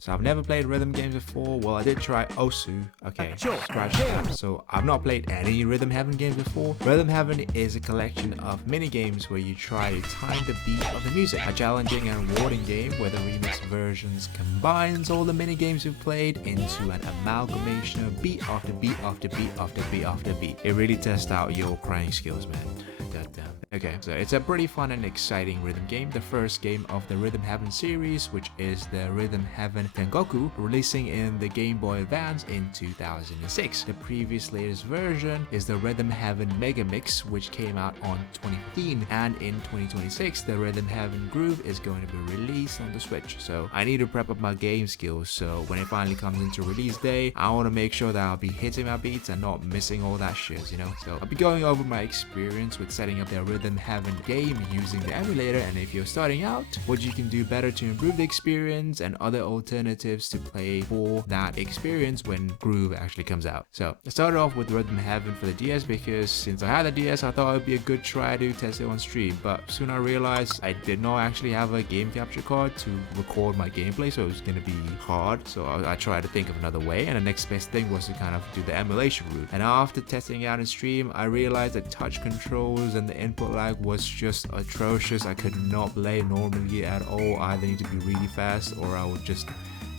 So I've never played rhythm games before. Well, I did try Osu. Okay, scratch that. So I've not played any Rhythm Heaven games before. Rhythm Heaven is a collection of mini games where you try to time the beat of the music. A challenging and rewarding game where the remix versions combines all the mini games you've played into an amalgamation of beat after beat after beat after beat after beat. It really tests out your crying skills, man. Goddamn. Okay, so it's a pretty fun and exciting rhythm game. The first game of the Rhythm Heaven series, which is the Rhythm Heaven Tengoku, releasing in the Game Boy Advance in 2006. The previous latest version is the Rhythm Heaven Mega Mix, which came out on 2015, and in 2026 the Rhythm Heaven Groove is going to be released on the Switch. So I need to prep up my game skills, so when it finally comes into release day, I want to make sure that I'll be hitting my beats and not missing all that shit, you know. So I'll be going over my experience with setting up the Rhythm Heaven game using the emulator, and if you're starting out, what you can do better to improve the experience and other alternatives to play for that experience when Groove actually comes out. So I started off with Rhythm Heaven for the DS because since I had the DS, I thought it would be a good try to test it on stream, but soon I realized I did not actually have a game capture card to record my gameplay, so it was going to be hard. So I tried to think of another way, and the next best thing was to kind of do the emulation route. And after testing it out in stream, I realized that touch controls and the input lag was just atrocious. I could not play normally at all. I either need to be really fast or I would just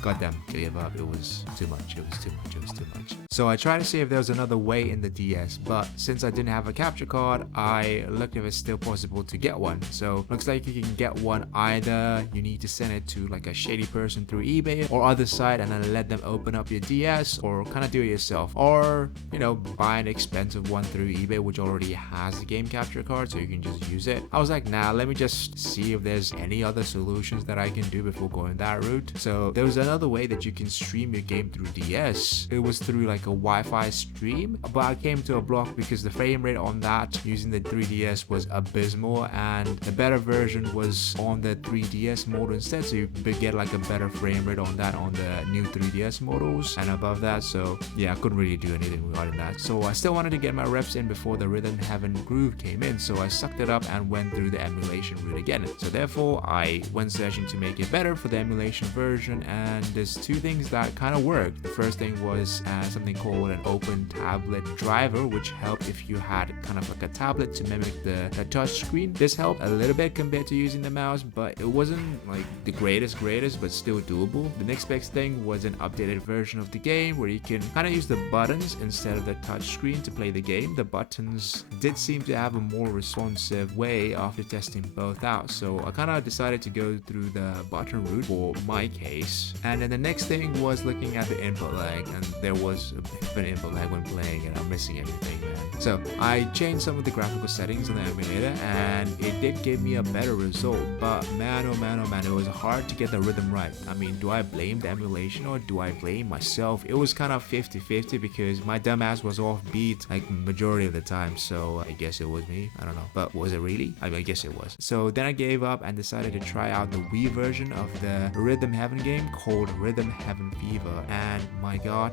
goddamn give up. It was too much. It was too much. It was too much. So I tried to see if there was another way in the DS, but since I didn't have a capture card, I looked if it's still possible to get one. So looks like you can get one. Either you need to send it to like a shady person through eBay or other side and then let them open up your DS, or kind of do it yourself, or you know, buy an expensive one through eBay which already has the game capture card so you can just use it. I was like, nah, let me just see if there's any other solutions that I can do before going that route. So there was another way that you can stream your game through DS. It was through like a Wi-Fi stream, but I came to a block because the frame rate on that using the 3DS was abysmal, and the better version was on the 3DS model instead, so you could get like a better frame rate on that on the new 3DS models and above that. So yeah, I couldn't really do anything regarding that. So I still wanted to get my reps in before the Rhythm Heaven Groove came in, so I sucked it up and went through the emulation route again. So therefore I went searching to make it better for the emulation version, and there's two things that kind of worked. The first thing was something called an open tablet driver, which helped if you had kind of like a tablet to mimic the touch screen. This helped a little bit compared to using the mouse, but it wasn't like the greatest, but still doable. The next best thing was an updated version of the game where you can kind of use the buttons instead of the touch screen to play the game. The buttons did seem to have a more responsive way after testing both out, so I kind of decided to go through the button route for my case. And then the next thing was looking at the input lag, and there was a bit of an input lag when playing and I'm missing everything, man. So I changed some of the graphical settings on the emulator and it did give me a better result, but man oh man oh man, it was hard to get the rhythm right. I mean, do I blame the emulation or do I blame myself? It was kind of 50-50 because my dumbass was off beat like majority of the time, so I guess it was me. I don't know, but was it really? I mean, I guess it was. So then I gave up and decided to try out the Wii version of the Rhythm Heaven game called Rhythm Heaven Fever, and my god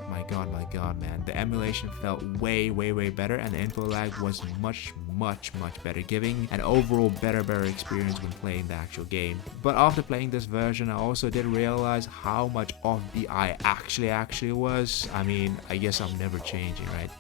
man, the emulation felt way better, and the input lag was much better, giving an overall better experience when playing the actual game. But after playing this version, I also did realize how much offbeat I actually was. I mean, I guess I'm never changing, right?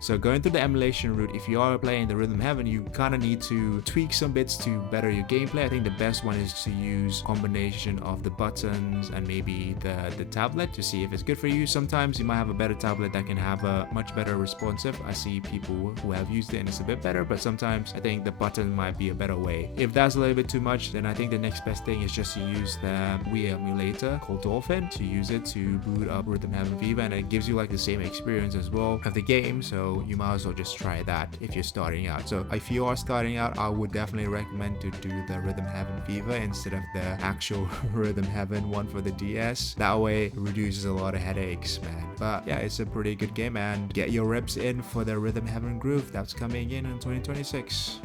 So going through the emulation route, if you are playing the Rhythm Heaven, you kind of need to tweak some bits to better your gameplay. I think the best one is to use combination of the buttons and maybe the tablet to see if it's good for you. Sometimes you might have a better tablet that can have a much better responsive. I see people who have used it and it's a bit better, but sometimes I think the button might be a better way. If that's a little bit too much, then I think the next best thing is just to use the Wii emulator called Dolphin to use it to boot up Rhythm Heaven Fever, and it gives you like the same experience as well of the game. So you might as well just try that if you're starting out. So if you are starting out, I would definitely recommend to do the Rhythm Heaven Fever instead of the actual Rhythm Heaven one for the DS. That way it reduces a lot of headaches, man. But yeah, it's a pretty good game, and get your reps in for the Rhythm Heaven Groove that's coming in 2026.